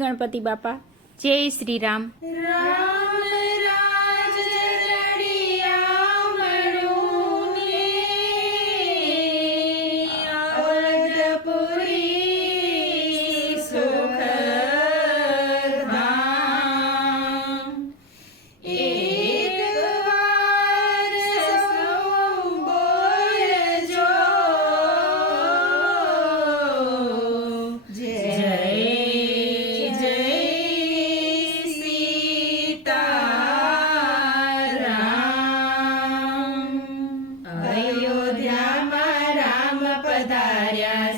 ગણપતિ બાપા. જય શ્રી રામ.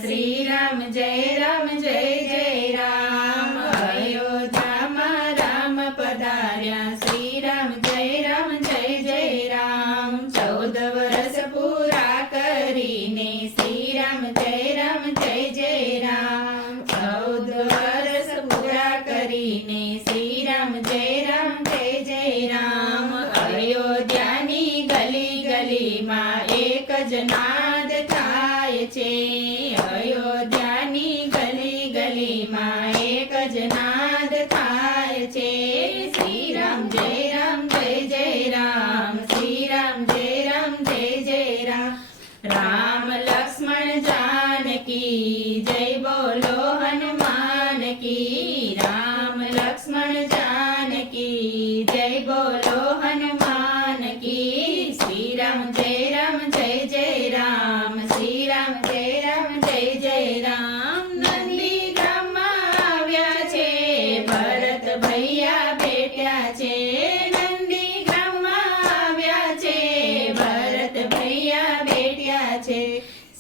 श्री राम जय जय राम. अयोध्याમાં રામ પધાર્યા શ્રી રામ જય જય રામ. 14 વર્ષ પૂરા કરીને શ્રી રામ જય રામ. 14 વર્ષ પૂરા કરીને શ્રી રામ જય રામ. અયોધ્યાની ગલી ગલીમાં એક જ નાદ થાય છે. અયોધ્યાની ગલી ગલીમાં એક જ નાદ થાય છે. શ્રી રામ જય રામ. શ્રી રામ જય રામ. રામ લક્ષ્મણ જાનકી જય બોલો હનુમાન કી. રામ લક્ષ્મણ જાનકી જય બોલો હનુમાન કી. શ્રી રામ જય રામ. શ્રી રામ જય રામ. નંદી ગામમાં આવ્યા છે ભરત ભૈયા બેઠ્યા છે. નંદી ગામમાં આવ્યા છે ભરત ભૈયા બેઠ્યા છે.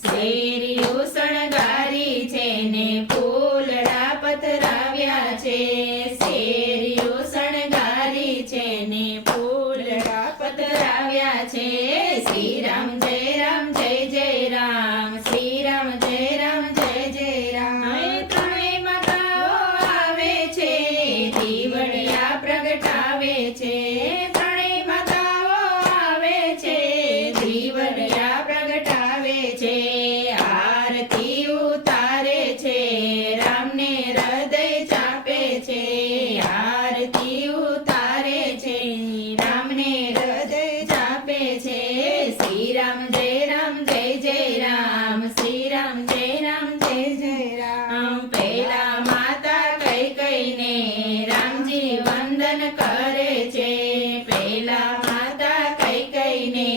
શેરીઓ શણગારી છે ને ફૂલડા પથરાવ્યા છે. શેરીઓ શણગારી છે ને ફૂલડા પથરાવ્યા છે. શ્રી રામ જય રામ. શ્રી રામ જય રામ. ત્રણેય માતાઓ આવે છે દીવડિયા પ્રગટાવે છે. ત્રણેય માતાઓ આવે છે દીવડિયા પ્રગટાવે છે. આરતી ઉતારે છે રામને હૃદય ચાપે છે. આરતી ઉતારે છે રામને હૃદય ચાપે છે. શ્રી રામ જય રામ. શ્રી રામ જય રામ. પહેલા માતા કૈકેયીને રામજી વંદન કરે છે. પહેલા માતા કૈકેયીને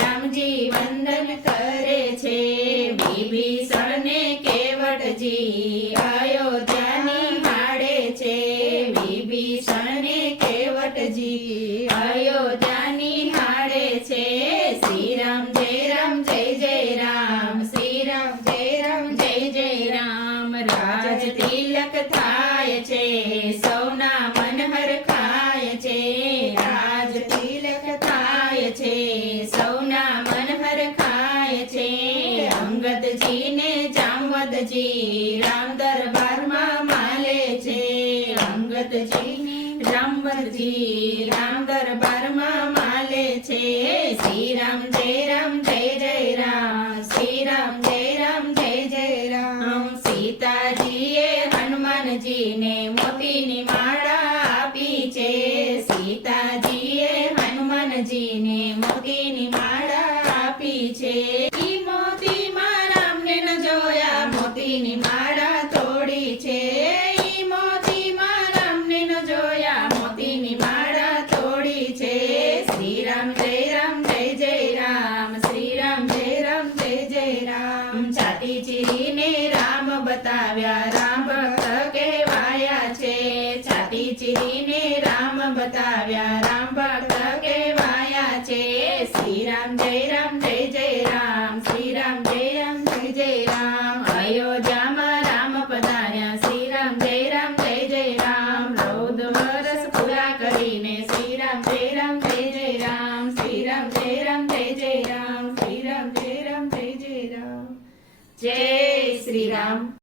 રામજી વંદન કરે છે. વિભીષણને કેવટજી અયોધ્યાની હાડે છે. વિભીષણને કેવટજી અયોધ્યાની હાડે છે. શ્રી રામ જય રામ. શ્રી રામ જય રામ. રાજ તિલક થાય છે સૌના મન હરખાય છે. રાજ તિલક થાય છે સૌના મન હરખાય છે. અંગદજીને જામવદજી રામ દરબારમાં માલે છે. અંગદજીને જામવદજી રામ દરબારમાં માલે છે. શ્રી રામ જય રામ. શ્રી રામ જય રામ. સીતાજીએ હનુમાનજીને મોતીની માળા આપી છે. સીતાજીએ હનુમાનજીને મોતીની માળા આપી છે. ઈ મોતીમાં રામને ન જોયા મોતીની માળા તોડી છે. ઈ મોતીમાં રામને ન જોયા મોતીની માળા તોડી છે. શ્રી રામ જય રામ. શ્રી રામ જય રામ. છાતી ચીરીને રામ બતાવ્યા રામ ભક્ત કહેવાયા છે. છાતી ચીરીને રામ બતાવ્યા રામ ભક્ત કહેવાયા છે. શ્રી રામ જય રામ. શ્રી રામ જય રામ. અયોધ્યામાં રામ પધાર્યા શ્રી રામ જય રામ. 14 વર્ષ પૂરા કરીને શ્રી રામ જય રામ. શ્રી રામ જય રામ. શ્રી રામ જય રામ. જય શ્રી રામ.